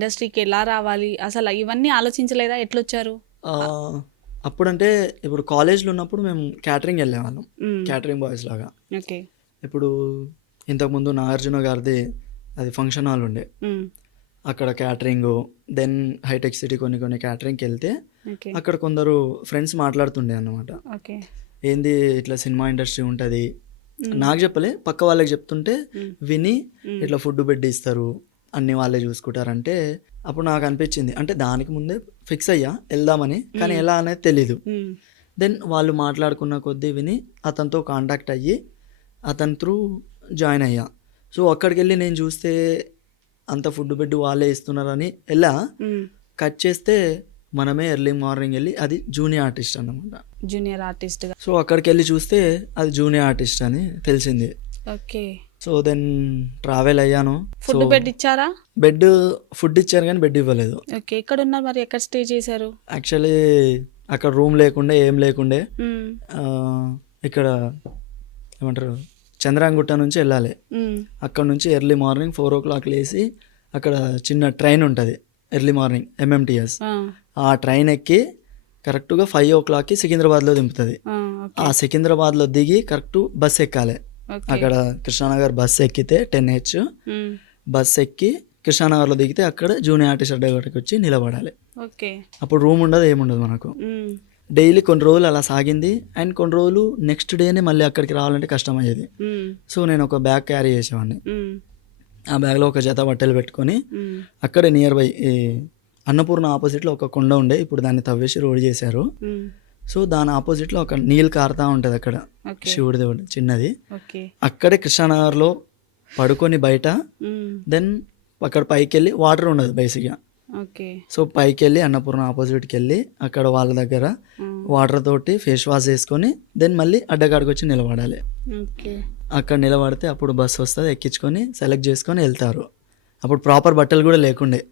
ఇండస్ట్రీకి ఎలా రావాలి? అసలు ఇవన్నీ ఆలోచించలేదా? ఎట్లొచ్చారు? అప్పుడంటే ఇప్పుడు కాలేజ్లో ఉన్నప్పుడు మేము క్యాటరింగ్ వెళ్ళేవాళ్ళం. క్యాటరింగ్ బాయ్స్ లాగా. ఓకే. ఇప్పుడు ఇంతకుముందు నాగార్జున గారిది అది ఫంక్షన్ హాల్ ఉండే. అక్కడ క్యాటరింగ్ దెన్ హైటెక్ సిటీ కొన్ని కొన్ని క్యాటరింగ్కి వెళ్తే అక్కడ కొందరు ఫ్రెండ్స్ మాట్లాడుతుండే అన్నమాట. ఓకే. ఏంది ఇట్లా సినిమా ఇండస్ట్రీ ఉంటుంది? నాకు చెప్పలే పక్క వాళ్ళకి చెప్తుంటే. విని. ఇట్లా ఫుడ్ పెట్టి ఇస్తారు. అన్ని వాళ్ళే చూసుకుంటారంటే అప్పుడు నాకు అనిపించింది. అంటే దానికి ముందే ఫిక్స్ అయ్యా వెళ్దామని. కానీ ఎలా అనేది తెలీదు. దెన్ వాళ్ళు మాట్లాడుకున్న కొద్దీ విని అతనితో కాంటాక్ట్ అయ్యి అతని త్రూ జాయిన్ అయ్యా. సో అక్కడికి వెళ్ళి నేను చూస్తే అంత ఫుడ్ బెడ్ వాళ్ళే ఇస్తున్నారని మ్మ్. కట్ చేస్తే మనమే ఎర్లీ మార్నింగ్ వెళ్ళి అది జూనియర్ ఆర్టిస్ట్ అన్నమాట. జూనియర్ ఆర్టిస్ట్ సో అక్కడికి వెళ్ళి చూస్తే అది జూనియర్ ఆర్టిస్ట్ అని తెలిసింది. ఓకే సో దెన్ ట్రావెల్ అయ్యాను. ఫుడ్ బెడ్ ఇచ్చారా? బెడ్ ఫుడ్ ఇచ్చారు కానీ బెడ్ ఇవ్వలేదు. ఓకే ఎక్కడ ఉన్నారు మరి? ఎక్కడ స్టే చేశారు? యాక్చువల్లీ అక్కడ రూమ్ లేకుండే ఏం లేకుండే. ఆ, ఇక్కడ ఏమంటారు? చంద్రాంగుట్ట నుంచి వెళ్ళాలి. మ్మ్. అక్కడ నుంచి early morning four o'clock లేచి అక్కడ చిన్న ట్రైన్ ఉంటుంది. ఎర్లీ మార్నింగ్ ఎంఎంటీఎస్ ఆ, ట్రైన్ ఎక్కి కరెక్ట్గా ఫైవ్ ఓ క్లాక్కి సికింద్రాబాద్లో దింపుతుంది. ఆ, ఓకే ఆ సికింద్రాబాద్లో దిగి కరెక్ట్ బస్ ఎక్కాలి. అక్కడ కృష్ణానగర్ బస్ ఎక్కితే టెన్ హెచ్. బస్ ఎక్కి కృష్ణానగర్లో దిగితే అక్కడ జూనియర్ ఆర్టిస్ట్ అడ్డ దగ్గరికి వచ్చి నిలబడాలి ఓకే అప్పుడు రూమ్ ఉండదు ఏముండదు మనకు. డైలీ కొన్ని రోజులు అలా సాగింది అండ్ కొన్ని రోజులు నెక్స్ట్ డేనే మళ్ళీ అక్కడికి రావాలంటే కష్టం అయ్యేది. సో నేను ఒక బ్యాగ్ క్యారీ చేసేవాడిని. ఆ బ్యాగ్లో ఒక జత బట్టలు పెట్టుకొని. అక్కడే నియర్ బై అన్నపూర్ణ ఆపోజిట్లో ఒక కొండ ఉండే ఇప్పుడు దాన్ని తవ్వేసి రోడ్ చేశారు. సో దాని ఆపోజిట్లో ఒక నీళ్ళు కారుతా ఉంటుంది అక్కడ. శివుడి దేవుడు చిన్నది. అక్కడే కృష్ణానగర్లో పడుకొని బయట. దెన్ అక్కడ పైకి వెళ్ళి వాటర్ ఉండదు బేసిక్గా. సో పైకి వెళ్ళి అన్నపూర్ణ ఆపోజిట్కి వెళ్ళి అక్కడ వాళ్ళ దగ్గర. వాటర్ తోటి ఫేస్ వాష్ చేసుకొని దెన్ మళ్ళీ అడ్డగాడికి వచ్చి నిలబడాలి అక్కడ నిలబడితే అప్పుడు బస్సు వస్తుంది ఎక్కించుకొని సెలెక్ట్ చేసుకొని వెళ్తారు. అప్పుడు ప్రాపర్ బట్టలు కూడా లేకుండే.